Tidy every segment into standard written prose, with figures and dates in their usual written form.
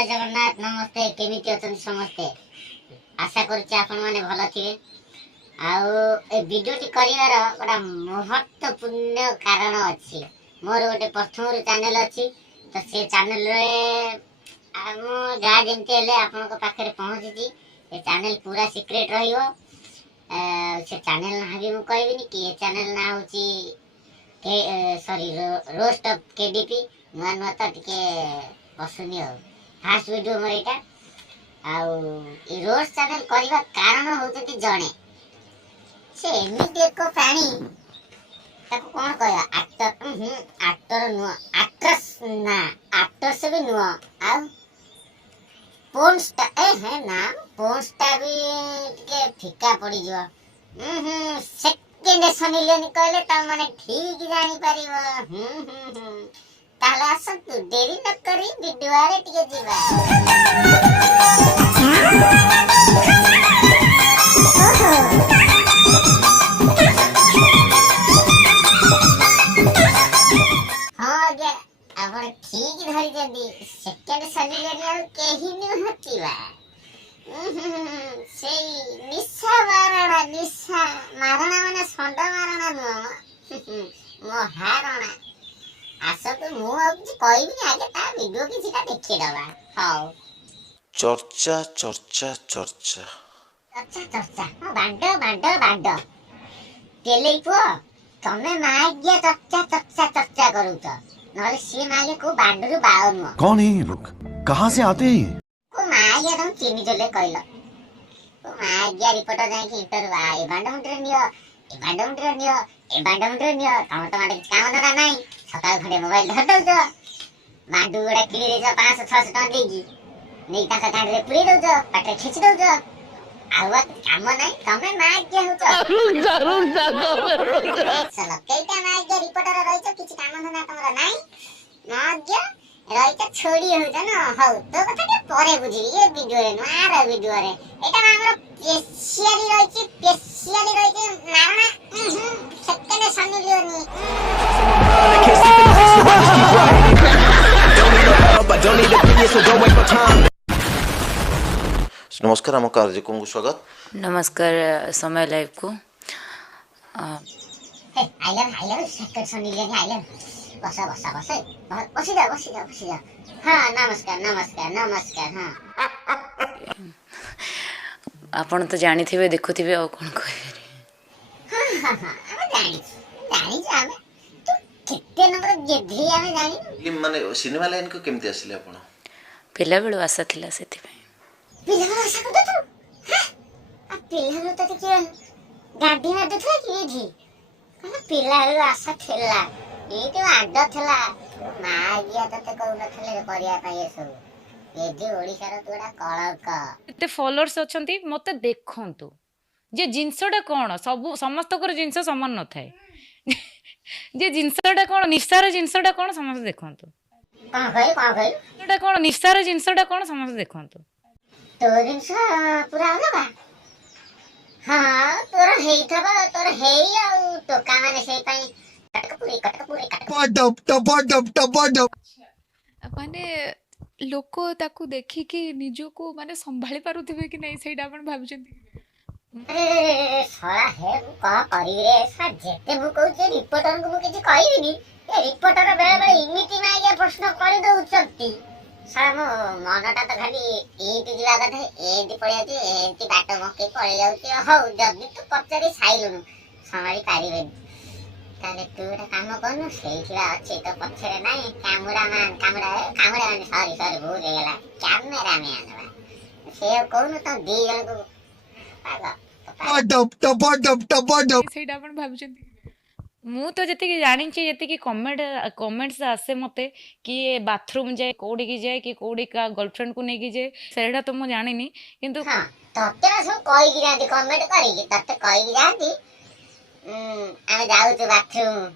जय जगन्नाथ नमस्ते केमिति अछन समस्ते आशा करछि आपण माने भलो थिबे आउ ए वीडियोटी करिवार बडा महत्वपूर्ण कारण अछि मोर गोटे प्रथम चैनल अछि तो से चैनल रे हम जा जेंते ले आपण को पाखरे पहुंची छी ए चैनल पूरा सीक्रेट रहियो से चैनल ना भी मु कहबिनी कि ए चैनल ना होची के सॉरी रोस्ट ऑफ केडीपी नुआ नुआ तो टिके पसुनी हो फास्ट वीडियो मोर एटा आउ ए रोस्ट चैनल करबा कारण होते जणे से एमिति एक प्राणी ताको कोन कहया एक्टर नुआ एक्ट्रेस ना एक्टर से भी नुआ आ पोर्न स्टार है ना पोर्न स्टार भी टिके फिका पड़ी जो सेकेंड सनी लियोनी कहले त माने ठीक जानी परिबो ताला सब देरी न करी वीडियो आरे टिके जीवा हां गे अपन ठीक धरी जदी सेकेंड सनी लियोनी केही न हतिवा सेई निशा मारणा माने संडा मारणा नो मो हारणा आशा तो मु कहबी आगे ता वीडियो किछटा देखि दबा हां चर्चा चर्चा चर्चा अच्छा चर्चा बांड तेले को तमे माग्या चर्चा करू त नले सी मागे को बांडरू बावन कौन है ये लोग कहां से आते हैं को माग्या तुम चिनी जले कहलो को माग्या रिपोर्टर जाय कि इंटरव्यू ए बांडमुंडरे नियो काम तो माडे काम धरा नाही सकाळ खडे मोबाइल धर दउछ बांडू गोडा किली रे 500 600 टका देगी नहीं ता गाड़ी रे पुरी दउछ पाटे खिच दउछ आवा काम नाही तमे माग्या होछ चलो केटा माग्या रिपोर्टर रहिछ किछि काम धरा तमरा नाही माग्या रहिछ छोडी होछ न हौ तो कथा के परे बुझी ये वीडियो रे मारा वीडियो रे एटा हमर स्पेशली रहिछ मारना सेकेंड सनी लियोनी नमस्कार आम कार्यक्रम को स्वागत। नमस्कार समय लाइव को आइलन सेकेंड सनी लियोनी आइलन बस जा हाँ नमस्कार हाँ आपण तो जानी थे देखुथिबे और कोन कहबे हाँ जानी जाने तो कितने नंबर जेधी आमे जानी फिल्म माने सिनेमा लाइन को केमती आसिले आपण पिला बेलु आशा थिला सेति पिला बेलु आशा करत तू हां आ पिला बेलु त के गाडी ना देखला कि जी कहला पिला बेलु आशा थिला ए के आड थिला मागिया तते कहू न थले करिया पई सब ए जे ओडिसा रो तोडा कळक एते फॉलोअर्स अछंती मते देखंतु जे जिंसटा कोन सब समस्त कर जिंस समान न थाए जे जिंसटा कोन निसार जिंसटा कोन समस्त देखंतु कहां एटा कोन निसार जिंसटा कोन समस्त देखंतु तो जिंस पूरा अलगा हां तोर हेई थबा तोर हेई आ टोका माने सेई पई कटकपुरी माने लोक ताकू देखी कि निजो को माने संभाली पारुथिबे कि नहीं सेटा आपण भाबुचंती अरे साला है वो कहा करी रे सा जेते मु कहू जे रिपोर्टर को मु किछि कहबिनी ए रिपोर्टर बेले बेले इमिति माइया प्रश्न करि दउछंती साला मो मनटा तो खाली एति जिवा कथा एति पळिया जे एति बाटो मके पळि जाउती हौ जदी तू पचारी साइलुनु समारी पारिबे ताले तू रे काम करनु सेइथिला अछि तो पछरे नाही कामुडा सॉरी भूल गेला कैमरामैन से कहनु त दी जन को सेटा आपण भाबुचंती मु तो जति जानि छी जति कमेंट्स आसे मते कि बाथरूम जाए कोडी की जाए कि कोडी का गर्लफ्रेंड को नेकी जाए सेटा तो मु जानिनी किंतु हां तते सब कहि कि जाती कमेंट करी कि तते कहि कि जाती आमे जाउ तो बाथरूम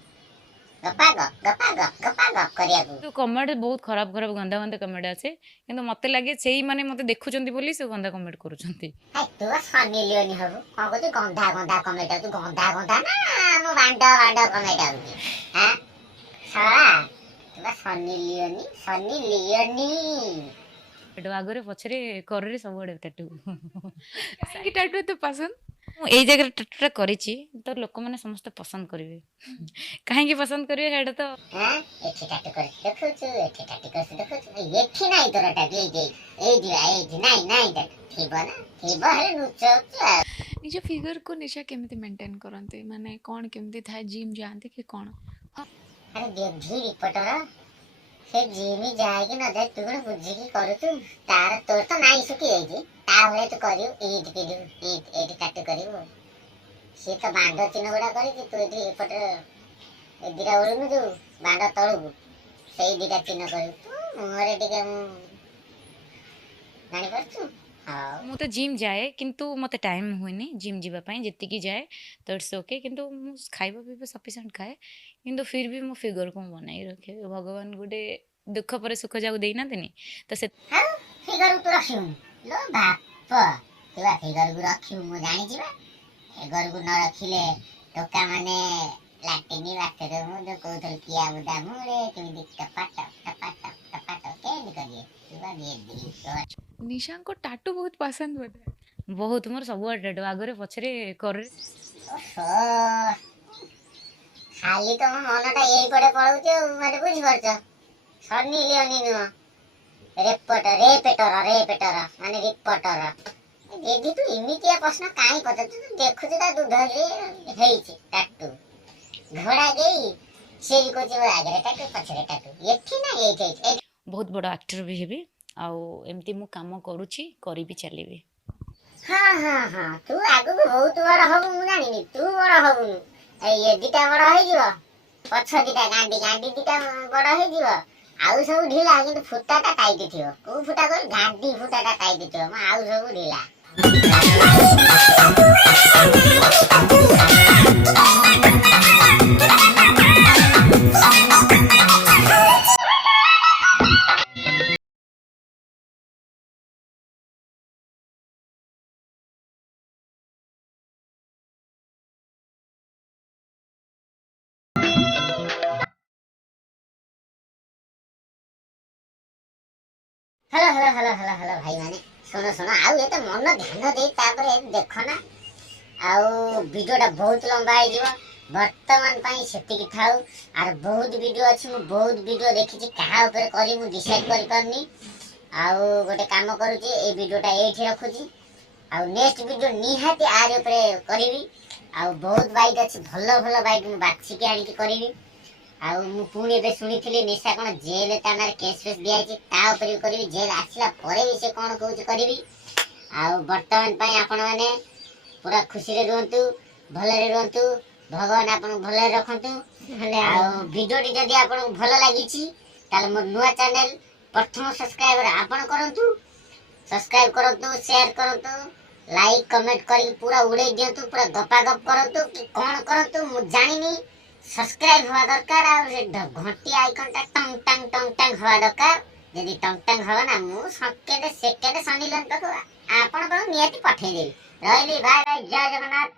गप्पा करिया तो कमेंट बहुत खराब गंदा कमेंट आसे किंतु मते लागे सेही माने मते देखुचंती बोली से गंदा कमेंट करूचंती है तू सनी लियोनी हबो को तो गंदा कमेंट तू गंदा ना मो बांडा कमेंट आउची हां साला तू सनी लियोनी ଏଠୁ ଆଗରେ ପଛରେ କରରେ ସବୁଆଡ଼େ ଟାଟୁ। କାହିଁକି ଟାଟୁ ଏତେ ପସନ୍ଦ? ମୁଁ ଏଇ ଜାଗାରେ ଟାଟୁଟା କରିଛି ତ ଲୋକମାନେ ସମସ୍ତେ ପସନ୍ଦ କରିବେ। କାହିଁକି ପସନ୍ଦ କରିବେ ସେଇଟା ତ ହାଁ ଏଠି ଟାଟୁ କରିଛି ଦେଖୁଛୁ, ଏଠି ଟାଟୁ କରିଛି ଦେଖୁଛୁ, ଏଠି ନାଇଁ ତୋର ଟାଟୁ, ଏଇଠି ନାଇଁ ଟାଟୁ ଥିବ ନା, ଥିବ ହେଲେ ଲୁଚଉଛୁ ଆଉ। ନିଜ ଫିଗରକୁ ନିଶା କେମିତି ମେଣ୍ଟେନ୍ କରନ୍ତି? ମାନେ କ'ଣ କେମିତି ଥାଏ? ଜିମ୍ ଯାଆନ୍ତି କି କ'ଣ? ଆରେ ଦେଭି ରିପୋର୍ଟର, ସେ ଜିମି ଯାଏ କି ନ ଯାଏ ତୁ କଣ ବୁଝିକି କରୁଛୁ? ତୋର ତ ନାଇଁ ଶୁଖି ଯାଇଛି, ତା ଭଳିଆ ତୁ କରିବୁ, ଏଇଠି ଟାଟୁ କରିବୁ। ସିଏ ତ ବାଣ୍ଡ ଚିହ୍ନ ଗୁଡା କରିଛି, ତୁ ଏଠି ରିପୋର୍ଟର ଏ ଦିଟା ଓଳୁନୁ ଯୋଉ ବାଣ୍ଡ ତଳକୁ, ସେଇ ଦିଟା ଚିହ୍ନ କରିବୁ। ତୁ ମୁହଁରେ ଟିକେ ଜାଣିପାରୁଛୁ? ହଉ ମୁଁ ତ ଜିମ୍ ଯାଏ କିନ୍ତୁ ମୋତେ ଟାଇମ୍ ହୁଏନି ଜିମ୍ ଯିବା ପାଇଁ, ଯେତିକି ଯାଏ ତ ଇଟ୍ସ ଓକେ। କିନ୍ତୁ ମୁଁ ଖାଇବା ପିଇବା ସଫିସିଏଣ୍ଟ ଖାଏ, କିନ୍ତୁ ଫିର୍ ବି ମୋ ଫିଗରକୁ ମୁଁ ବନାଇ ରଖେ। ଭଗବାନ ଗୋଟେ ଦୁଃଖ ପରେ ସୁଖ ଯାକୁ ଦେଇନାହାନ୍ତିନି ତ ସେ ଆଉ ଫିଗରକୁ ତୁ ରଖିବୁ ଲୋ ବାପ, ତୁ ବା ଫିଗରକୁ ରଖିବୁ ମୁଁ ଜାଣିଛି ବା। ଫିଗରକୁ ନ ରଖିଲେ ଟୋକା ମାନେ ଲାଟିନି ବାଥରୁମ ଯୋଉ କହୁଥିଲୁ କିଆ ବୁଦା ମୁଳେ କେମିତି ଟପାଟ କେମିତି କରିବେ? ତୁ ବା ନିଶାଙ୍କ ଟାଟୁ ବହୁତ ପସନ୍ଦ ବୋଧେ? ବହୁତ ମୋର ସବୁଆଡ଼େ ଟାଟୁ ଆଗରେ ପଛରେ କରରେ। ଓହୋ, ଖାଲି ତମ ମନଟା ଏଇପଟେ ପଳଉଛି ଆଉ, ମାନେ ବୁଝିପାରୁଛ? ସନି ଲିଓନି ନୁହଁ, ରେପେଟର ମାନେ ରିପୋର୍ଟର। ଦିଦି ତୁ ଏମିତିଆ ପ୍ରଶ୍ନ କାହିଁ ପଚାରୁଛୁ? ତୁ ଦେଖୁଛୁ ତା ଦୁଧରେ ହେଇଛି ଟାଟୁ, ଘୋଡ଼ା ଦେଇ ସେ ବି କହୁଛି ମୋ ଆଗରେ ଟାଟୁ ପଛରେ ଟାଟୁ, ଏଠି ନା ଏଇଠି। ବହୁତ ବଡ଼ ଆକ୍ଟର ବି ହେବି, ଆଉ ଏମିତି ମୁଁ କାମ କରୁଛି, କରିବି ଚାଲିବି। ହଁ ତୁ ଆଗକୁ ବହୁତ ବଡ ହବୁ ମୁଁ ଜାଣିନି, ତୁ ବଡ ହବୁନୁ। ଏ ଦିଟା ବଡ ହେଇଯିବ, ପଛ ଦିଟା ଗାଣ୍ଡି ଦିଟା ବଡ ହେଇଯିବ, ଆଉ ସବୁ ଢିଲା, କିନ୍ତୁ ଫୁଟାଟା ଟାଇଟ୍ ଥିବ। କୋଉ ଫୁଟା କହିଲୁ? ଗାଣ୍ଡି ଫୁଟାଟା ଟାଇଟ୍ ଥିବ, ଆଉ ସବୁ ଢିଲା। ହ୍ୟାଲୋ ଭାଇ ମାନେ, ଶୁଣ ଆଉ ଏତେ ମନ ଧ୍ୟାନ ଦେଇ ତାପରେ ଦେଖ ନା। ଆଉ ଭିଡ଼ିଓଟା ବହୁତ ଲମ୍ବା ହେଇଯିବ, ବର୍ତ୍ତମାନ ପାଇଁ ସେତିକି ଥାଉ। ଆଉ ବହୁତ ଭିଡ଼ିଓ ଅଛି, ମୁଁ ବହୁତ ଭିଡ଼ିଓ ଦେଖିଛି, କାହା ଉପରେ କରିବି ମୁଁ ଡିସାଇଡ୍ କରିପାରୁନି। ଆଉ ଗୋଟେ କାମ କରୁଛି, ଏଇ ଭିଡ଼ିଓଟା ଏଇଠି ରଖୁଛି, ଆଉ ନେକ୍ସଟ ଭିଡ଼ିଓ ନିହାତି ଆରି ଉପରେ କରିବି। ଆଉ ବହୁତ ବାଇକ୍ ଅଛି, ଭଲ ବାଇକ୍ ମୁଁ ବାଛିକି ଆଣିକି କରିବି। ଆଉ ମୁଁ ପୁଣି ଏବେ ଶୁଣିଥିଲି ନିଶା କ'ଣ ଜେଲ୍ ତା ନାଁରେ କେସ୍ ଫେସ୍ ଦିଆଯାଇଛି, ତା ଉପରେ ବି କରିବି। ଜେଲ୍ ଆସିଲା ପରେ ବି ସେ କ'ଣ କହୁଛି କରିବି। ଆଉ ବର୍ତ୍ତମାନ ପାଇଁ ଆପଣମାନେ ପୁରା ଖୁସିରେ ରୁହନ୍ତୁ, ଭଲରେ ରୁହନ୍ତୁ, ଭଗବାନ ଆପଣଙ୍କୁ ଭଲରେ ରଖନ୍ତୁ। ଆଉ ଭିଡ଼ିଓଟି ଯଦି ଆପଣଙ୍କୁ ଭଲ ଲାଗିଛି ତାହେଲେ ମୋ ନୂଆ ଚ୍ୟାନେଲ ପ୍ରଥମ ସବସ୍କ୍ରାଇବର ଆପଣ କରନ୍ତୁ, ସବସ୍କ୍ରାଇବ କରନ୍ତୁ, ସେୟାର କରନ୍ତୁ, ଲାଇକ୍ କମେଣ୍ଟ କରିକି ପୁରା ଉଡ଼େଇ ଦିଅନ୍ତୁ, ପୁରା ଗପାଗପ କରନ୍ତୁ କି କ'ଣ କରନ୍ତୁ ମୁଁ ଜାଣିନି। ସବସ୍କ୍ରାଇବ ହବା ଦରକାର, ଆଉ ସେ ଘଣ୍ଟି ଆଇକନଟା ଟଙ୍ଗ ଟାଙ୍ଗ ହବା ଦରକାର। ଯଦି ଟଙ୍ଗ ଟାଙ୍ଗ ହବ ନା, ମୁଁ ସେକେଣ୍ଡ ସନି ଲିଓନ ପାଖକୁ ଆପଣ ନିହାତି ପଠେଇଦେବି। ରହିଲି, ବାଏ ବାଏ, ଜୟ ଜଗନ୍ନାଥ।